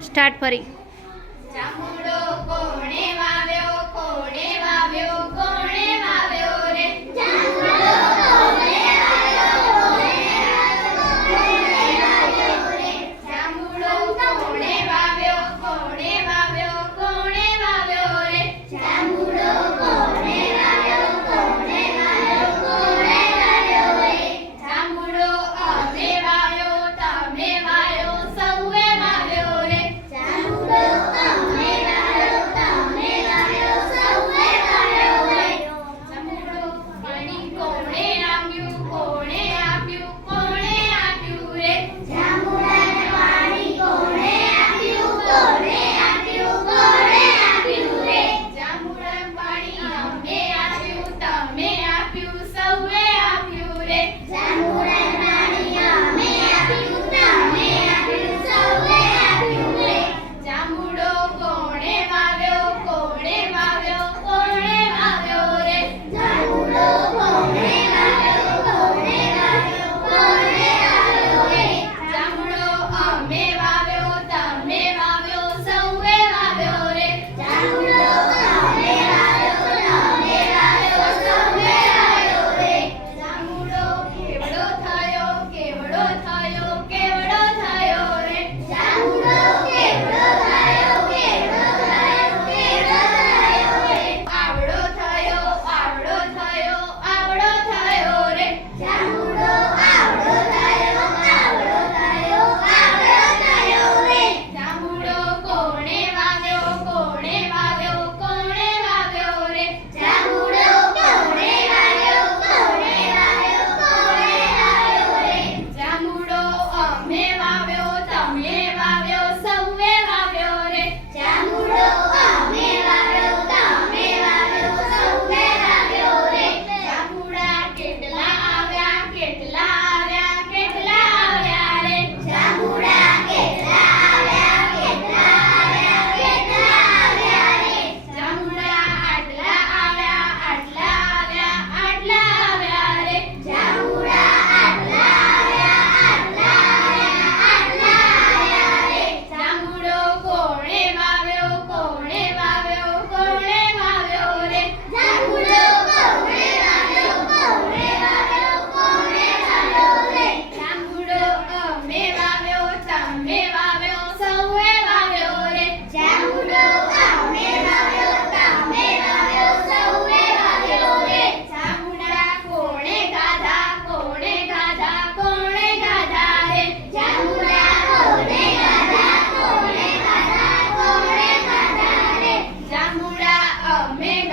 Start ફરી. Amém.